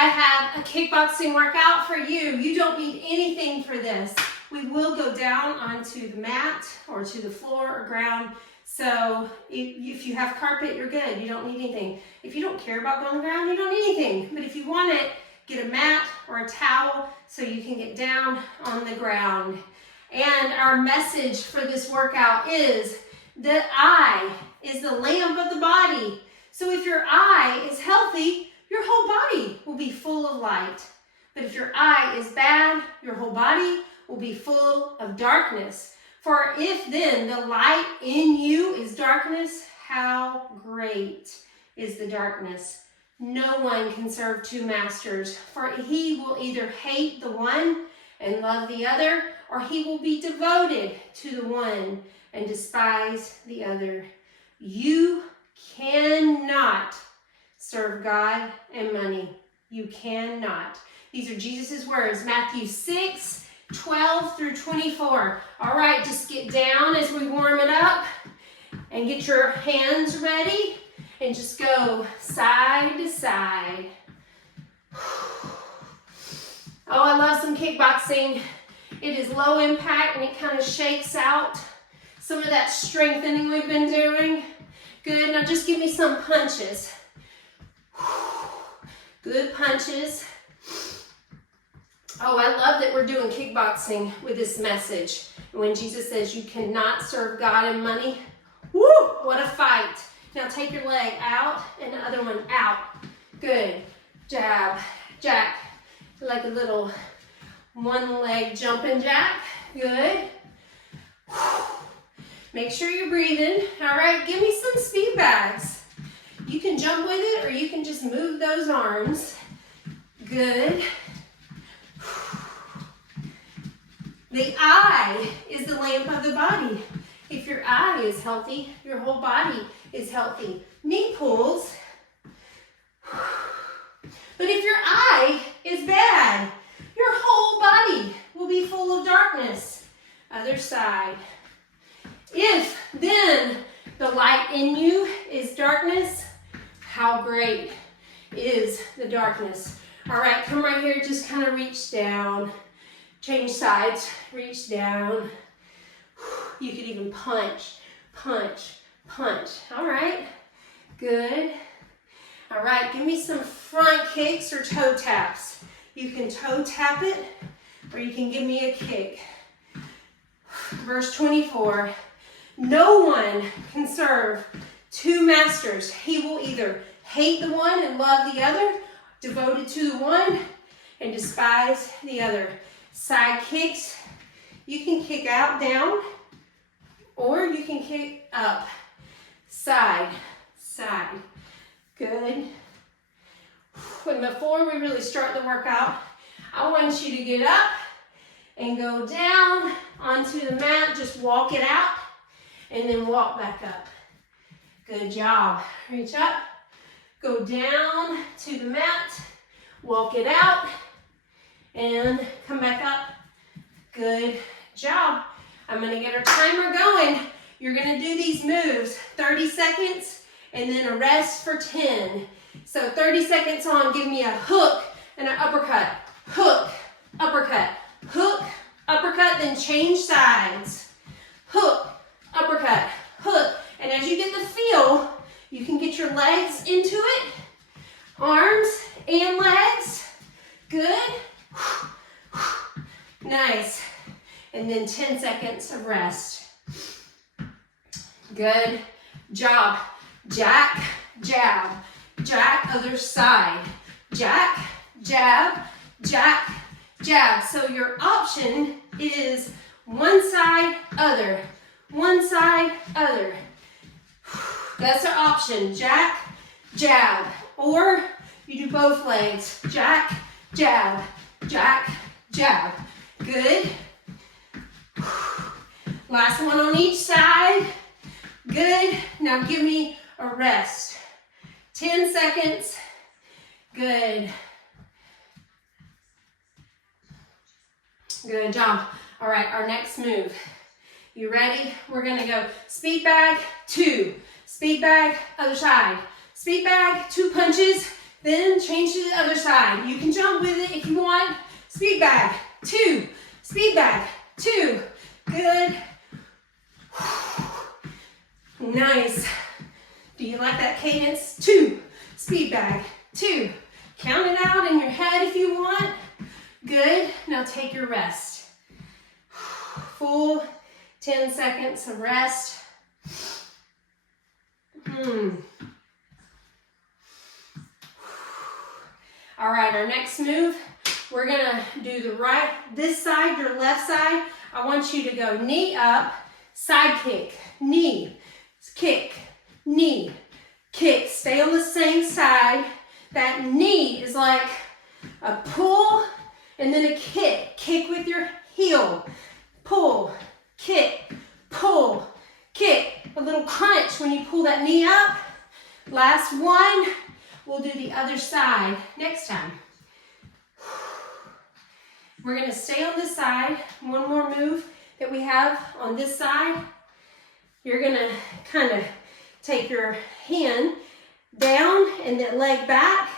I have a kickboxing workout for you. You don't need anything for this. We will go down onto the mat or to the floor or ground. So if you have carpet, you're good. You don't need anything. If you don't care about going on the ground, you don't need anything. But if you want it, get a mat or a towel so you can get down on the ground. And our message for this workout is the eye is the lamp of the body. So if your eye is healthy, your whole body will be full of light. But if your eye is bad, your whole body will be full of darkness. For if then the light in you is darkness, how great is the darkness? No one can serve two masters, for he will either hate the one and love the other, or he will be devoted to the one and despise the other. You cannot serve God and money. You cannot. These are Jesus' words, Matthew 6:12 through 24. All right, just get down as we warm it up and get your hands ready and just go side to side. Oh, I love some kickboxing. It is low impact and it kind of shakes out some of that strengthening we've been doing. Good, now just give me some punches. Good punches. Oh, I love that we're doing kickboxing with this message. When Jesus says you cannot serve God and money, woo, what a fight. Now take your leg out and the other one out. Good. Jab, jack, like a little one leg jumping jack. Good. Make sure you're breathing. All right, give me some speed bags. You can jump with it or you can just move those arms. Good. The eye is the lamp of the body. If your eye is healthy, your whole body is healthy. Knee pulls. But if your eye is bad, your whole body will be full of darkness. Other side. If then the light in you is darkness, how great is the darkness? All right, come right here, just kind of reach down. Change sides, reach down. You could even punch, punch, punch. All right, good. All right, give me some front kicks or toe taps. You can toe tap it or you can give me a kick. Verse 24, no one can serve two masters. He will either hate the one and love the other, devoted to the one and despise the other. Side kicks, you can kick out, down, or you can kick up. Side, side. Good. And before we really start the workout, I want you to get up and go down onto the mat. Just walk it out and then walk back up. Good job. Reach up, go down to the mat, walk it out, and come back up. Good job. I'm gonna get our timer going. You're gonna do these moves 30 seconds and then a rest for 10. So 30 seconds on, give me a hook and an uppercut. Hook, uppercut, hook, uppercut, then change sides. Hook, uppercut, hook. And as you get the feel, you can get your legs into it. Arms and legs. Good. Nice. And then 10 seconds of rest. Good job. Jack, jab, jack, other side. Jack, jab, jack, jab. So your option is one side, other. One side, other. That's our option. Jack, jab. Or you do both legs. Jack, jab, jack, jab. Good. Last one on each side. Good. Now give me a rest. 10 seconds. Good. Good job. All right, our next move. You ready? We're gonna go speed bag, 2. Speed bag, other side. Speed bag, 2 punches. Then change to the other side. You can jump with it if you want. Speed bag, 2. Speed bag, 2. Good. Nice. Do you like that cadence? 2. Speed bag, 2. Count it out in your head if you want. Good. Now take your rest. Full 10 seconds of rest. All right, our next move, we're gonna do this side, your left side. I want you to go knee up, side kick, knee, kick, knee, kick. Stay on the same side. That knee is like a pull and then a kick. Kick with your heel. Pull, kick, pull, kick. A little crunch when you pull that knee up. Last one. We'll do the other side next time. We're going to stay on this side. One more move that we have on this side. You're going to kind of take your hand down and that leg back,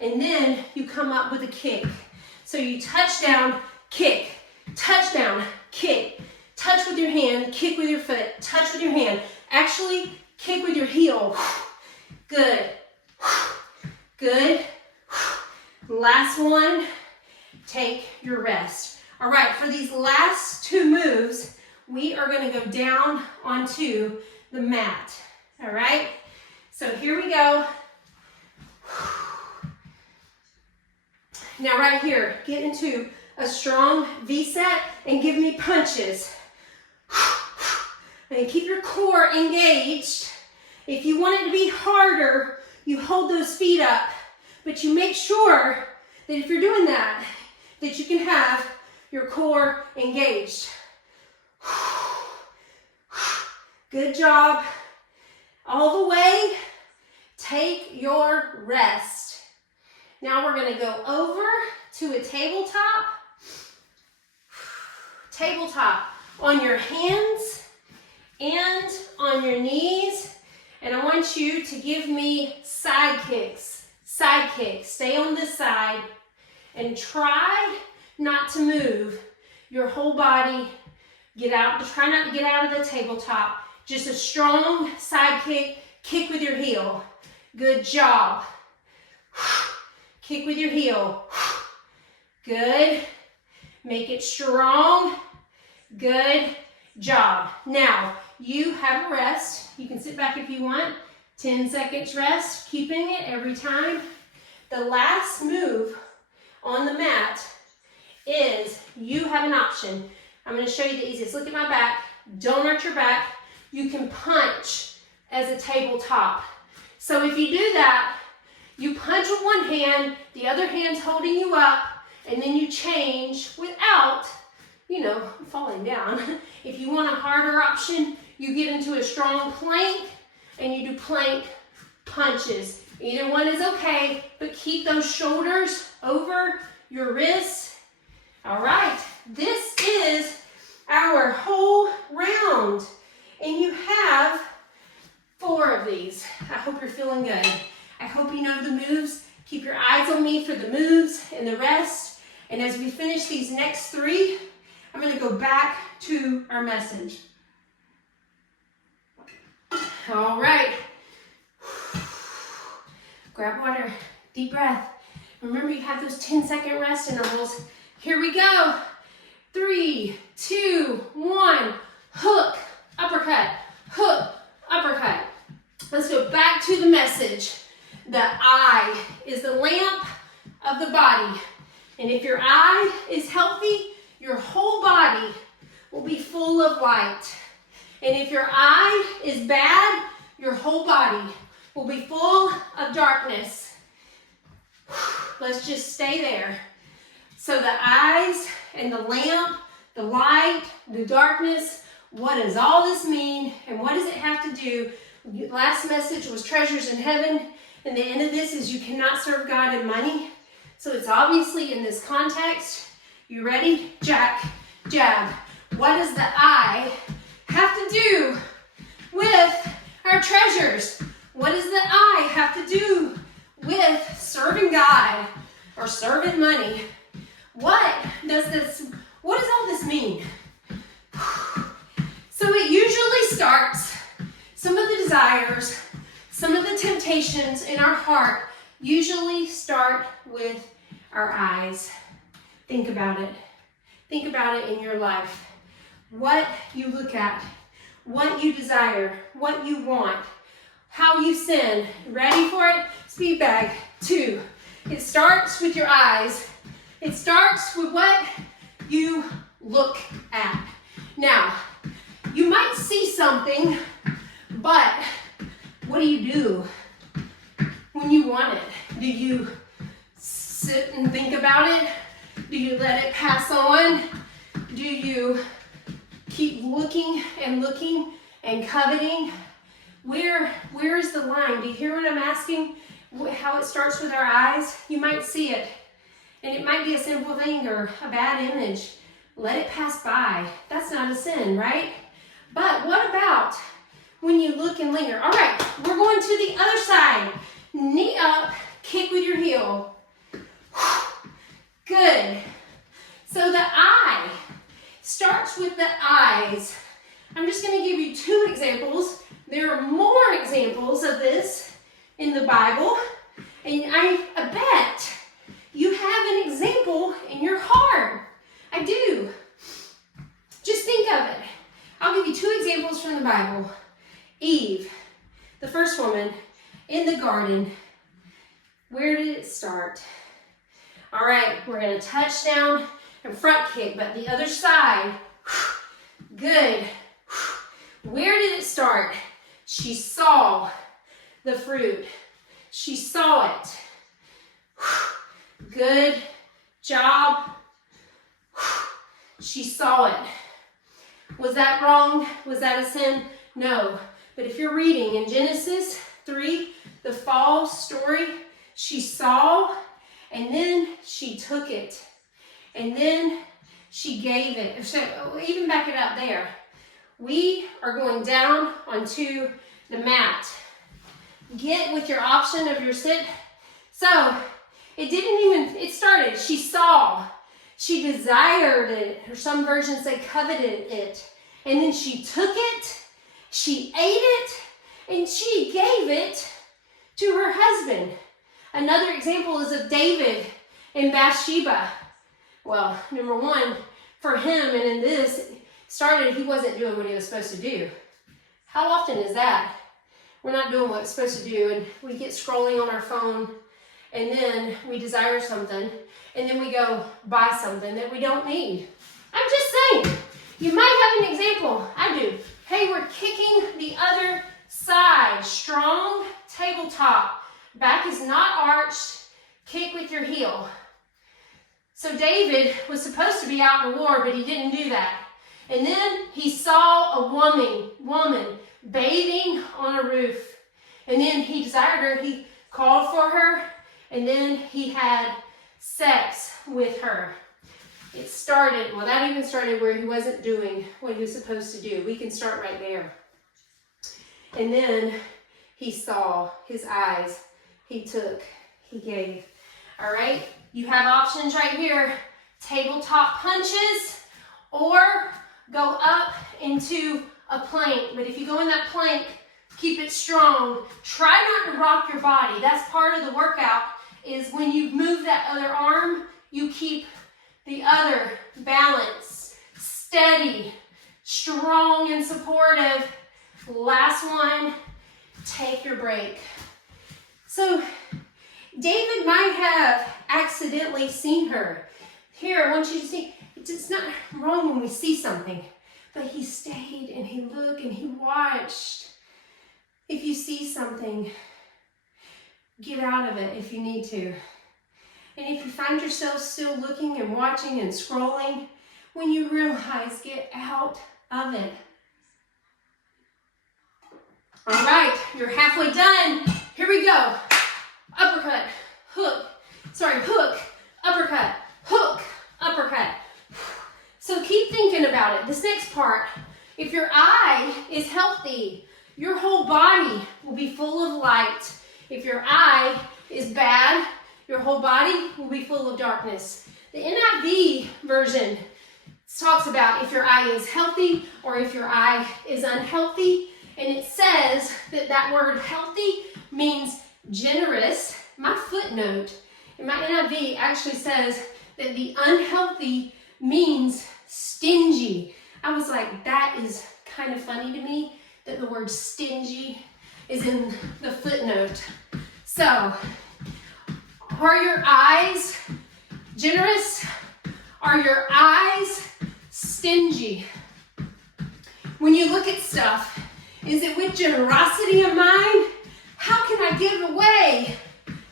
and then you come up with a kick. So you touch down, kick, touchdown, kick, touch with your hand, kick with your foot, touch with your hand. Actually, kick with your heel. Good. Good. Last one, take your rest. All right, for these last 2 moves, we are going to go down onto the mat. All right, so here we go. Now right here, get into a strong V-set and give me punches. And keep your core engaged. If you want it to be harder, you hold those feet up, but you make sure that if you're doing that, that you can have your core engaged. Good job. All the way. Take your rest. Now we're going to go over to a tabletop. Tabletop on your hands and on your knees. And I want you to give me side kicks. Side kicks. Stay on this side and try not to move your whole body. Try not to get out of the tabletop. Just a strong side kick. Kick with your heel. Good job. Kick with your heel. Good. Make it strong. Good job. Now, you have a rest. You can sit back if you want. 10 seconds rest, keeping it every time. The last move on the mat is you have an option. I'm going to show you the easiest. Look at my back. Don't arch your back. You can punch as a tabletop. So if you do that, you punch with one hand, the other hand's holding you up, and then you change without, falling down. If you want a harder option, you get into a strong plank and you do plank punches. Either one is okay, but keep those shoulders over your wrists. All right, this is our whole round. And you have 4 of these. I hope you're feeling good. I hope you know the moves. Keep your eyes on me for the moves and the rest. And as we finish these next 3, I'm going to go back to our message. All right. Grab water. Deep breath. Remember, you have those 10-second rest intervals. Here we go. 3, 2, 1. Hook, uppercut, hook, uppercut. Let's go back to the message. The eye is the lamp of the body. And if your eye is healthy, your whole body will be full of light. And if your eye is bad, your whole body will be full of darkness. Let's just stay there. So the eyes and the lamp, the light, the darkness, what does all this mean? And what does it have to do? Last message was treasures in heaven. And the end of this is you cannot serve God and money. So it's obviously in this context. You ready? Jack, jab. What does the eye have to do with our treasures? What does the eye have to do with serving God or serving money, what does all this mean? So it usually starts, some of the desires, some of the temptations in our heart usually start with our eyes. Think about it. Think about it in your life. What you look at, what you desire, what you want, how you sin. Ready for it? Speed bag. 2. It starts with your eyes. It starts with what you look at. Now, you might see something, but what do you do when you want it? Do you sit and think about it? Do you let it pass on? Do you keep looking and coveting? Where is the line? Do you hear what I'm asking? How it starts with our eyes? You might see it, and it might be a simple thing or a bad image. Let it pass by. That's not a sin, right? But what about when you look and linger? All right, we're going to the other side. Knee up, kick with your heel. Good. So the eye starts with the eyes. I'm just going to give you 2 examples. There are more examples of this in the Bible, and I bet you have an example in your heart. I do. Just think of it. I'll give you 2 examples from the Bible. Eve, the first woman in the garden. Where did it start? All right, we're going to touch down and front kick, but the other side. Good. Where did it start? She saw the fruit. She saw it. Good job. She saw it. Was that wrong? Was that a sin? No. But if you're reading in Genesis 3, the fall story, she saw, and then she took it. And then she gave it. So even back it up there. We are going down onto the mat. Get with your option of your sit. So it started. She saw. She desired it, or some versions say coveted it. And then she took it, she ate it, and she gave it to her husband. Another example is of David and Bathsheba. Well, number 1, for him, and in this, started he wasn't doing what he was supposed to do. How often is that? We're not doing what we're supposed to do, and we get scrolling on our phone, and then we desire something, and then we go buy something that we don't need. I'm just saying, you might have an example. I do. Hey, we're kicking the other side. Strong tabletop. Back is not arched. Kick with your heel. So David was supposed to be out in war, but he didn't do that. And then he saw a woman bathing on a roof. And then he desired her. He called for her. And then he had sex with her. It started, well, that even started where he wasn't doing what he was supposed to do. We can start right there. And then he saw, his eyes, he took, he gave. All right, you have options right here. Tabletop punches or go up into a plank. But if you go in that plank, keep it strong. Try not to rock your body. That's part of the workout, is when you move that other arm, you keep the other balanced, steady, strong and supportive. Last one, take your break. So David might have accidentally seen her. Here, I want you to see, it's not wrong when we see something, but he stayed and he looked and he watched. If you see something, get out of it if you need to. And if you find yourself still looking and watching and scrolling, when you realize, get out of it. All right, you're halfway done. Here we go. Uppercut, hook, uppercut, hook, uppercut. So keep thinking about it. This next part, if your eye is healthy, your whole body will be full of light. If your eye is bad, your whole body will be full of darkness. The NIV version talks about if your eye is healthy or if your eye is unhealthy. And it says that that word healthy means generous. My footnote in my NIV actually says that the unhealthy means stingy. I was like, that is kind of funny to me that the word stingy is in the footnote. So, are your eyes generous? Are your eyes stingy? When you look at stuff, is it with generosity in mind? How can I give away?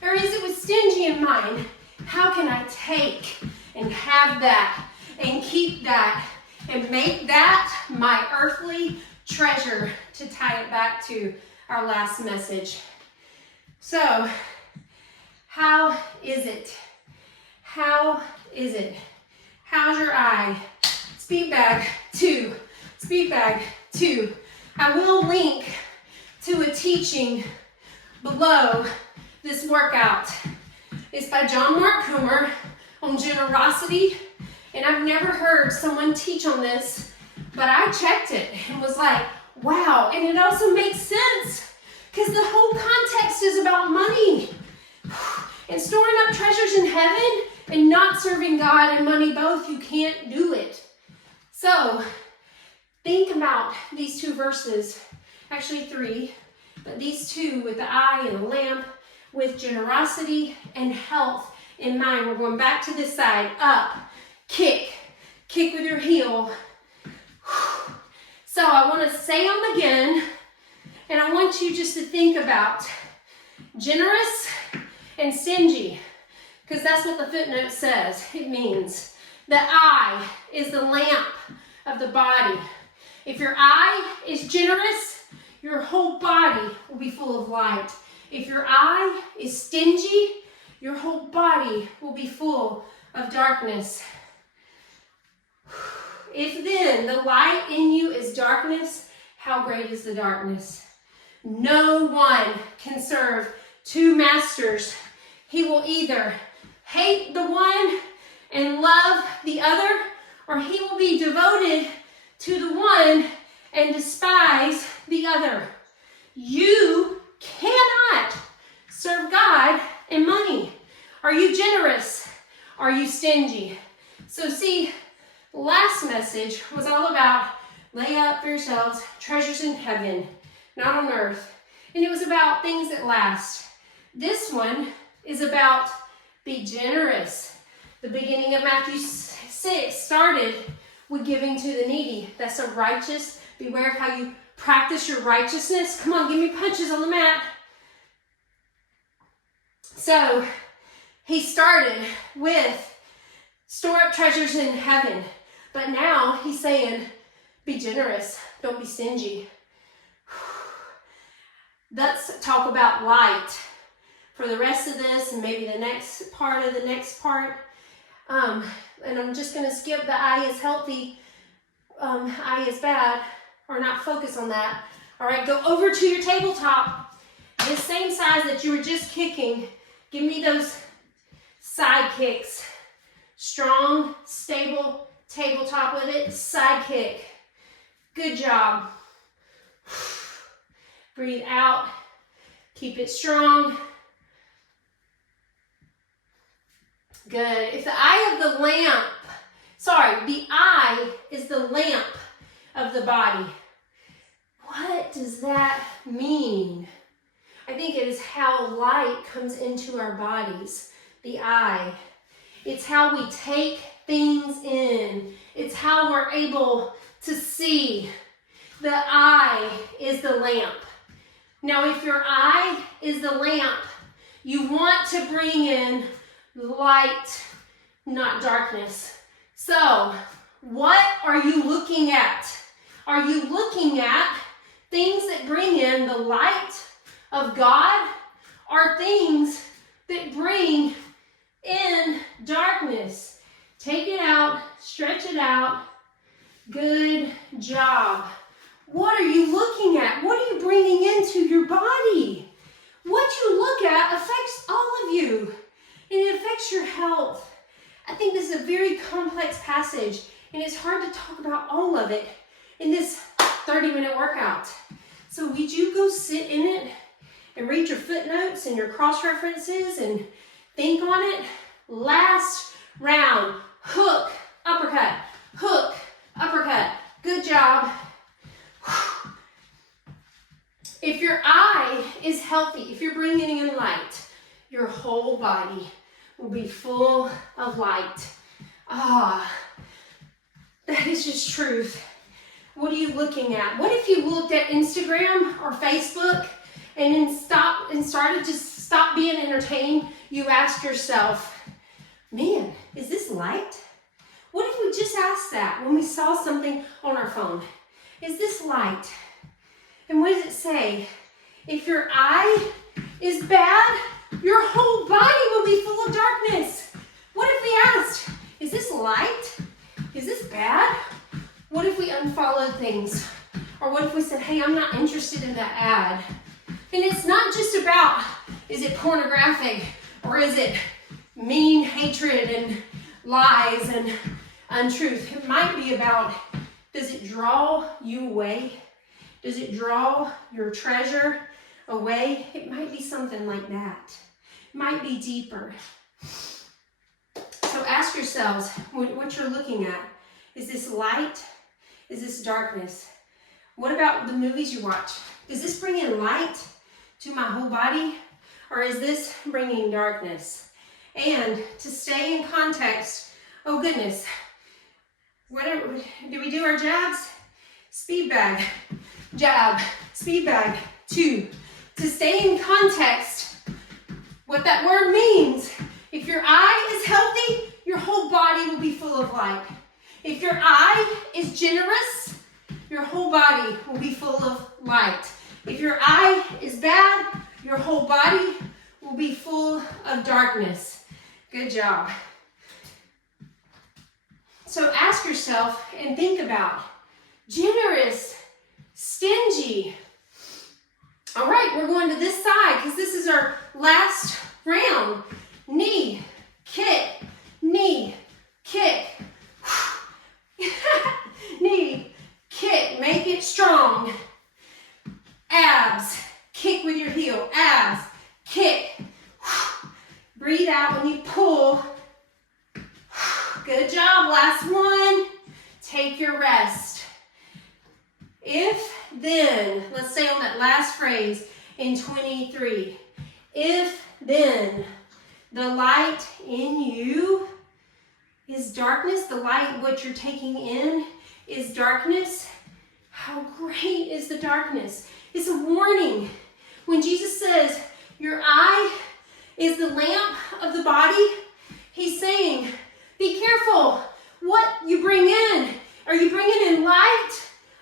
Or is it with stingy in mind? How can I take and have that and keep that and make that my earthly treasure, to tie it back to our last message? So, how is it? How is it? How's your eye? Speed bag 2. Speed bag 2. I will link to a teaching below this workout. It's by John Mark Comer on generosity. And I've never heard someone teach on this, but I checked it and was like, wow. And it also makes sense because the whole context is about money and storing up treasures in heaven and not serving God and money both. You can't do it. So think about these 2 verses, actually 3, but these 2 with the eye and the lamp, with generosity and health in mind. We're going back to this side, up, kick with your heel. So I want to say them again, and I want you just to think about generous and stingy, because that's what the footnote says. It means the eye is the lamp of the body. If your eye is generous, your whole body will be full of light. If your eye is stingy, your whole body will be full of darkness. If then the light in you is darkness, how great is the darkness? No one can serve 2 masters. He will either hate the one and love the other, or he will be devoted to the one and despise the other. You cannot serve God and money. Are you generous? Are you stingy? So see, last message was all about lay up for yourselves treasures in heaven, not on earth. And it was about things that last. This one is about be generous. The beginning of Matthew 6 started with giving to the needy. That's a righteous. Beware of how you practice your righteousness. Come on, give me punches on the mat. So he started with store up treasures in heaven. But now he's saying, be generous. Don't be stingy. Let's talk about light for the rest of this and maybe the next part of the next part. And I'm just going to skip the eye is healthy, eye is bad, or not focus on that. All right, go over to your tabletop. This same size that you were just kicking. Give me those side kicks. Strong, stable tabletop with it. Side kick. Good job. Breathe out. Keep it strong. Good. If the eye of the lamp, the eye is the lamp of the body. What does that mean? I think it is how light comes into our bodies. The eye. It's how we take things in. It's how we're able to see. The eye is the lamp. Now, if your eye is the lamp, you want to bring in light, not darkness. So, what are you looking at? Are you looking at things that bring in the light of God, or things that bring in darkness? Take it out, stretch it out. Good job. What are you looking at? What are you bringing into your body? what you look at affects all of you, and it affects your health. I think this is a very complex passage, and it's hard to talk about all of it in this 30-minute workout. So would you go sit in it and read your footnotes and your cross-references and think on it? Last round, hook, uppercut, hook, uppercut. Good job. If your eye is healthy, if you're bringing in light, your whole body will be full of light. Ah, that is just truth. What are you looking at? What if you looked at Instagram or Facebook and then started to stop being entertained? You asked yourself, man, is this light? What if we just asked that when we saw something on our phone? Is this light? And what does it say? If your eye is bad, your whole body will be full of darkness. What if we asked, is this light? Is this bad? What if we unfollowed things? Or what if we said, hey, I'm not interested in that ad? And it's not just about, is it pornographic? Or is it mean hatred and lies and untruth? It might be about, does it draw you away? Does it draw your treasure away? It might be something like that. It might be deeper. So ask yourselves what you're looking at. Is this light? Is this darkness? What about the movies you watch? Does this bring in light to my whole body? Or is this bringing darkness? And to stay in context, oh goodness, whatever, do we do our jabs? Speed bag, jab, speed bag, 2. To stay in context, what that word means, if your eye is healthy, your whole body will be full of light. If your eye is generous, your whole body will be full of light. If your eye is bad, your whole body will be full of darkness. Good job. So ask yourself and think about generous, stingy. All right, we're going to this side because this is our last round. Knee, kick, knee, kick. Knee, kick, make it strong. Abs, kick with your heel, abs, kick. Breathe out when you pull. Good job, last one. Take your rest. If then, let's stay on that last phrase in 23. If then the light in you is darkness, the light, what you're taking in is darkness, how great is the darkness? It's a warning. When Jesus says, your eye is the lamp of the body, he's saying, be careful what you bring in. Are you bringing in light?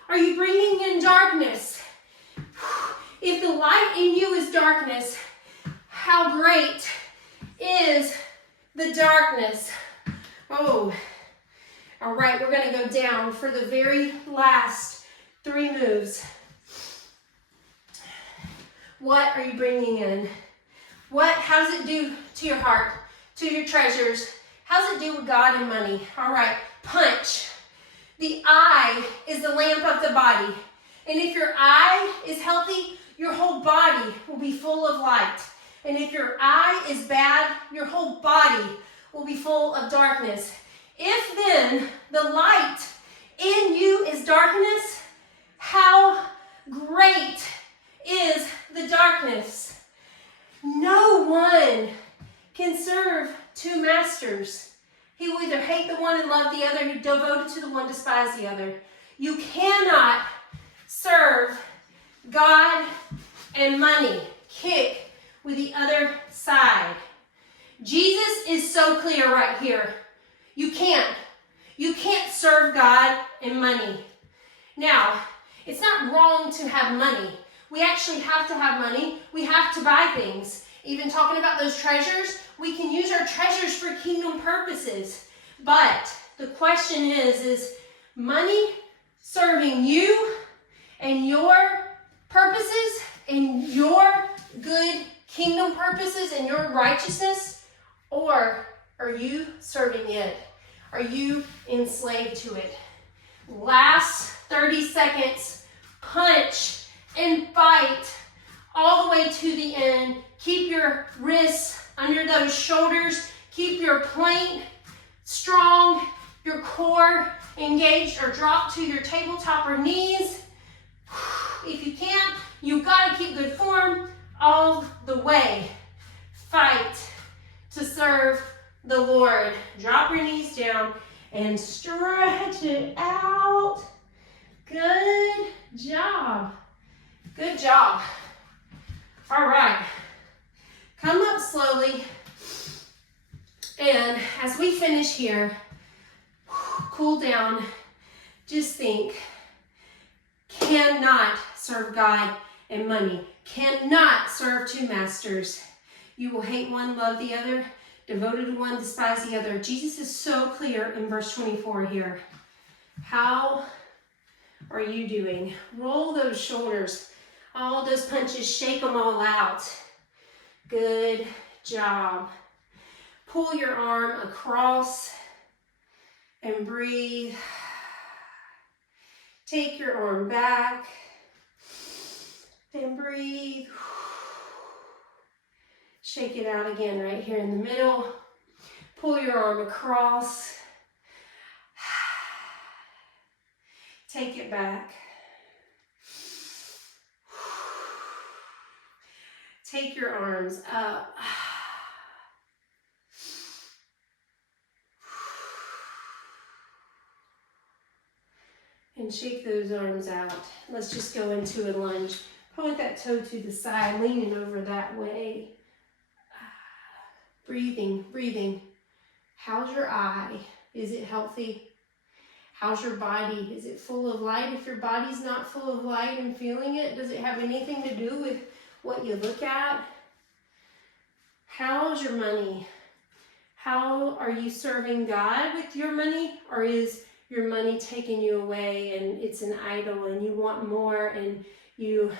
Are you bringing in darkness? If the light in you is darkness, how great is the darkness? Oh, all right, we're going to go down for the very last 3 moves. What are you bringing in? How does it do to your heart, to your treasures? How does it do with God and money? All right, punch. The eye is the lamp of the body. And if your eye is healthy, your whole body will be full of light. And if your eye is bad, your whole body will be full of darkness. If then the light in you is darkness, how great is the darkness? No one can serve 2 masters. He will either hate the one and love the other, who devoted to the one despise the other. You cannot serve God and money. Kick with the other side. Jesus is so clear right here. You can't serve God and money. Now, it's not wrong to have money. We actually have to have money. We have to buy things. Even talking about those treasures, we can use our treasures for kingdom purposes. But the question is money serving you and your purposes and your good kingdom purposes and your righteousness, or are you serving it? Are you enslaved to it? Last 30 seconds, punch and fight all the way to the end. Keep your wrists under those shoulders. Keep your plank strong, your core engaged, or drop to your tabletop or knees. If you can't, you've got to keep good form all the way. Fight to serve the Lord. Drop your knees down and stretch it out. Good job. Good job. All right. Come up slowly. And as we finish here, cool down. Just think, cannot serve God and money. Cannot serve two masters. You will hate one, love the other. Devoted to one, despise the other. Jesus is so clear in verse 24 here. How are you doing? Roll those shoulders. All those punches, shake them all out. Good job. Pull your arm across and breathe. Take your arm back and breathe. Shake it out again right here in the middle. Pull your arm across. Take it back. Take your arms up. And shake those arms out. Let's just go into a lunge. Point that toe to the side, leaning over that way. Breathing, breathing. How's your eye? Is it healthy? How's your body? Is it full of light? If your body's not full of light and feeling it, does it have anything to do with what you look at? How's your money? How are you serving God with your money? Or is your money taking you away and it's an idol and you want more and you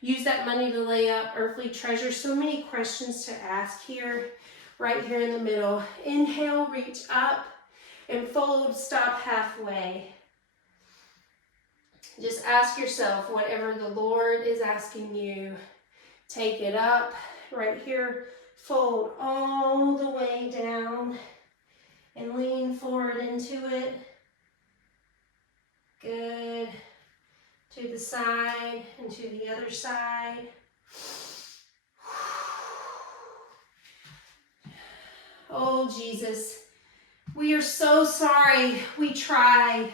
use that money to lay up earthly treasures? So many questions to ask here, right here in the middle. Inhale, reach up and fold, stop halfway. Just ask yourself whatever the Lord is asking you. Take it up, right here. Fold all the way down and lean forward into it. Good. To the side and to the other side. Oh, Jesus, we are so sorry we tried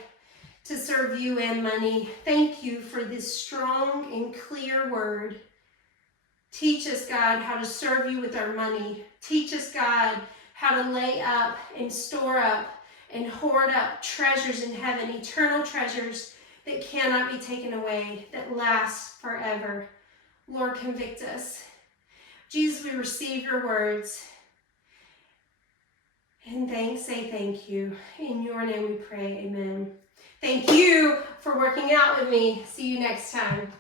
to serve you and money. Thank you for this strong and clear word. Teach us, God, how to serve you with our money. Teach us, God, how to lay up and store up and hoard up treasures in heaven, eternal treasures that cannot be taken away, that last forever. Lord, convict us. Jesus, we receive your words. And say thank you. In your name we pray, amen. Thank you for working out with me. See you next time.